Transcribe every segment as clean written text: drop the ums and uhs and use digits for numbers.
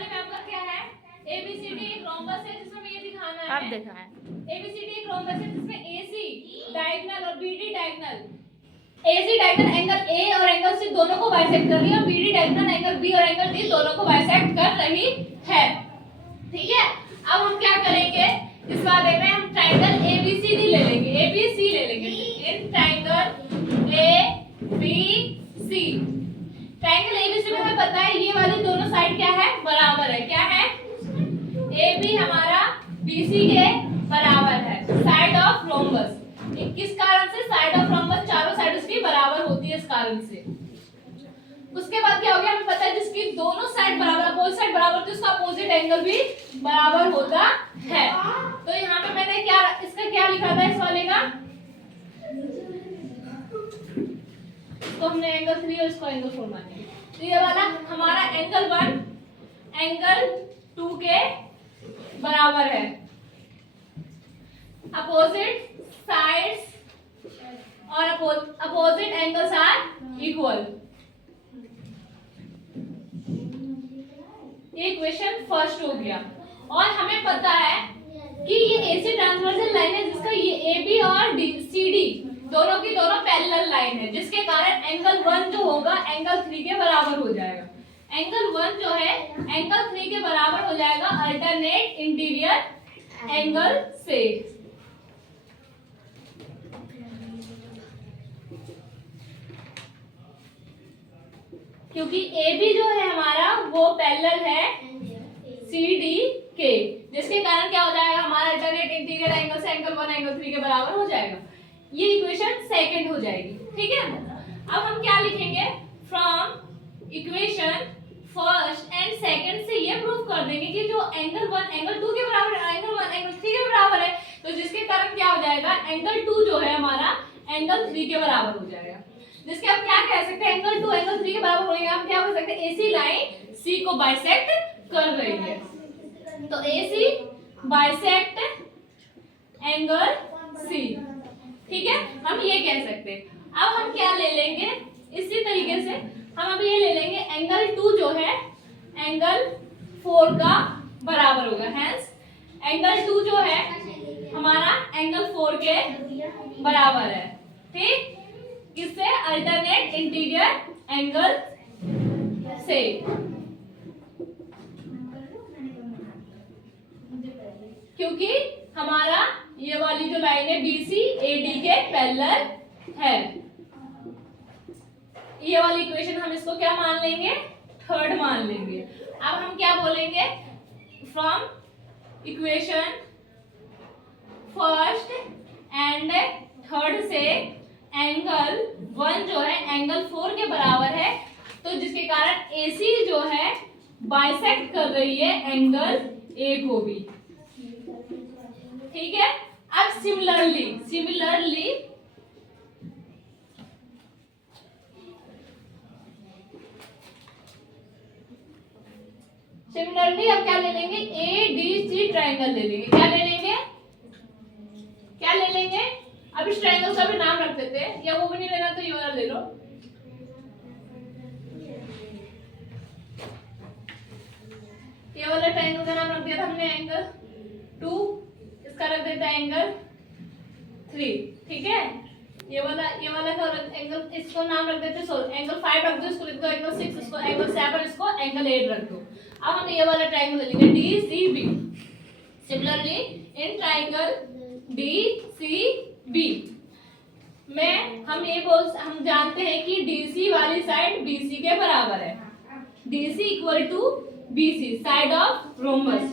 वाले में आपका क्या है, ABCD एक रोम्बस है जिसमें हमें ये दिखाना है, आप देखा है ABCD एक रोम्बस है जिसमें AC डायगोनल और BD diagonal, AC diagonal angle A और एंगल C दोनों को बाइसेक्ट कर रही है और BD डायगोनल एंगल B और एंगल D दोनों को बाइसेक्ट कर रही है। ठीक है, अब हम क्या करेंगे, इस बारे में हम ट्रायंगल ABCD ले लेंगे, ABC ले लेंगे। In triangle ABC, triangle ABC में हमें पता है ये वाली दोनों साइड क्या है, बराबर है। क्या है, AB हमारा BC के बराबर है, साइड ऑफ रोम्बस। किस कारण से, साइड ऑफ रोम्बस चारों साइड उसकी बराबर होती है, इस कारण से। उसके बाद क्या हो गया, हमें पता है जिसकी दोनों साइड बराबर, अपोजिट साइड बराबर होती है, उसका अपोजिट एंगल भी बराबर होता है। तो यहाँ पे मैंने क्या, इसका क्या लिखा था, इस वाले का, तो हमने एंगल 3 और इसको एंगल 4 मानेंगे। तो ये वाला हमारा एंगल 1 एंगल 2 के बराबर है, अपोजिट साइड्स और अपोजिट एंगल्स आर इक्वल। ये इक्वेशन फर्स्ट हो गया। और हमें पता है कि ये AC ट्रांसवर्सल लाइन है जिसका ये AB और CD दोनों की दोनों पैरेलल लाइन है, जिसके कारण एंगल 1 जो होगा एंगल 3 के बराबर हो जाएगा। एंगल 1 जो है एंगल 3 के बराबर हो जाएगा अल्टरनेट इंटीरियर एंगल से। क्योंकि AB जो है हमारा वो पैरेलल है CD के, जिसके कारण क्या हो जाएगा, हमारा अल्टरनेट इंटीरियर एंगल से एंगल 1 एंगल 3 के बराबर हो जाएगा। ये इक्वेशन सेकंड हो जाएगी। ठीक है, अब हम क्या लिखेंगे, from equation first and second से ये प्रूव कर देंगे कि जो एंगल 1 एंगल 2 के बराबर है, एंगल 1 एंगल 3 के बराबर है, तो जिसके कारण क्या हो जाएगा, एंगल 2 जो है हमारा एंगल 3 के बराबर हो जाएगा। जिसके हम क्या कह सकते हैं, एंगल 2 एंगल 3 के बराबर होएगा, हम क्या कह सकते हैं, AC लाइन C को बाइसेक्ट कर रही है, तो AC बाइसेक्ट एंगल C। ठीक है, हम ये कह सकते हैं। अब हम क्या ले लेंगे, इसी तरीके से हम अब ये ले लेंगे, एंगल 2 जो है एंगल 4 का बराबर होगा, हेंस एंगल 2 जो है हमारा एंगल 4 के बराबर है। ठीक, किससे, अल्टरनेट इंटीरियर एंगल से। क्योंकि हमारा ये वाली जो लाइन है BC AD के पैरेलल है। ये वाली इक्वेशन हम इसको क्या मान लेंगे, थर्ड मान लेंगे। अब हम क्या बोलेंगे, from equation first and third से एंगल 1 जो है एंगल 4 के बराबर है, तो जिसके कारण AC जो है बाइसेक्ट कर रही है एंगल A को भी। ठीक है, अब सिमिलरली अब क्या ले लेंगे, ADC ट्रायंगल ले लेंगे। क्या ले लेंगे, क्या ले लेंगे, अब इस ट्रायंगल का भी नाम रख देते हैं, या वो भी नहीं लेना तो ये वाला ले लो। ये वाला ट्रायंगल का नाम रख दिया था हमने एंगल 2, इसका रख देता है एंगल 3। ठीक है, ये वाला का एंगल, इसको नाम रख देते हैं, एंगल 5 रख दो, इसको लिख दो एंगल 6, इसको एंगल 7, इसको एंगल 8 रख दो। अब हम ये वाला ट्रायंगल ले लेंगे DCB। Similarly in triangle DCB में हम जानते हैं कि DC वाली साइड BC के बराबर है, DC equal to BC, side of rhombus,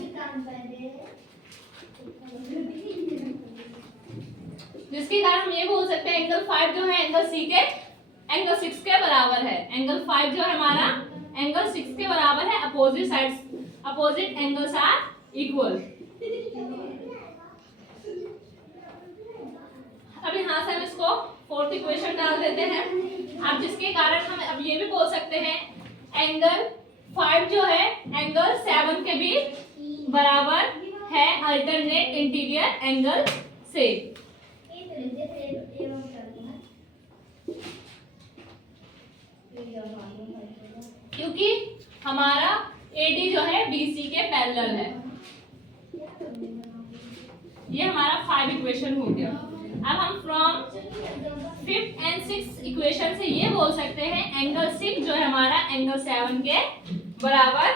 जिसके कारण हम ये बोल सकते हैं एंगल 5 जो है एंगल 6 के बराबर है। एंगल 5 जो है हमारा एंगल 6 के बराबर है, opposite sides, opposite angles are equal. अब यहाँ से हम इसको फोर्थ इक्वेशन डाल देते हैं, अब जिसके कारण हम अब ये भी बोल सकते हैं एंगल 5 जो है एंगल 7 के भी बराबर है अल्टरनेट इंटीरियर एंगल से। क्योंकि हमारा AD जो है BC के पैरेलल है। ये हमारा 5 इक्वेशन हो गया। अब हम from 5th and 6th equation से ये बोल सकते हैं एंगल 6 जो है हमारा एंगल 7 के बराबर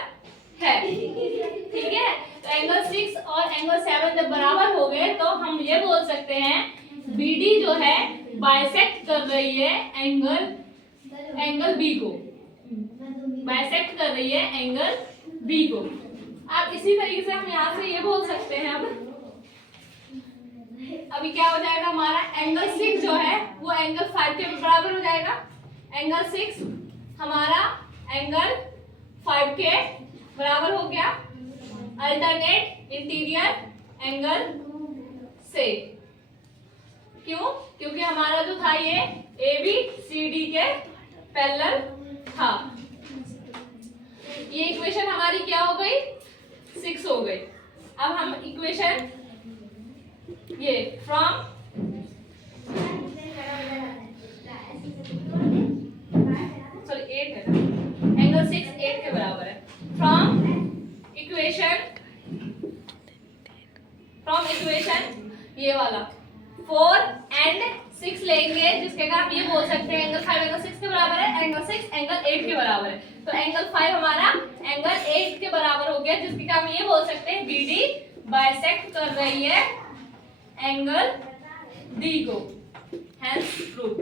है। ठीक है, तो एंगल 6 और एंगल 7 जब बराबर हो गए तो हम ये बोल सकते हैं BD जो है बाइसेक्ट कर रही है एंगल B को, बाइसेक्ट कर रही है एंगल B को। अब इसी तरीके से हम यहाँ से ये बोल सकते हैं अब अभी क्या हो जाएगा हमारा एंगल 6 जो है वो एंगल 5 के बराबर हो जाएगा। एंगल 6 हमारा एंगल 5 के बराबर हो गया अल्टरनेट इंटीरियर एंगल से। क्यों? क्योंकि हमारा जो था ये ABCD के पैरेलल था। ये इक्वेशन हमारी क्या हो गई 6 हो गई। अब हम इक्वेशन ये फ्रॉम सॉरी 8 है ना, एंगल 6 8 के बराबर है। फ्रॉम इक्वेशन ये वाला 4 and 6 लेंगे जिसके कारण हम ये बोल सकते हैं एंगल 5 एंगल 6 के बराबर है, एंगल 6 एंगल 8 के बराबर है। तो एंगल 5 हमारा एंगल 8 के बराबर हो गया जिसके कारण हम ये बोल सकते हैं BD बाइसेक्ट कर रही है एंगल D को, हेंस प्रूफ।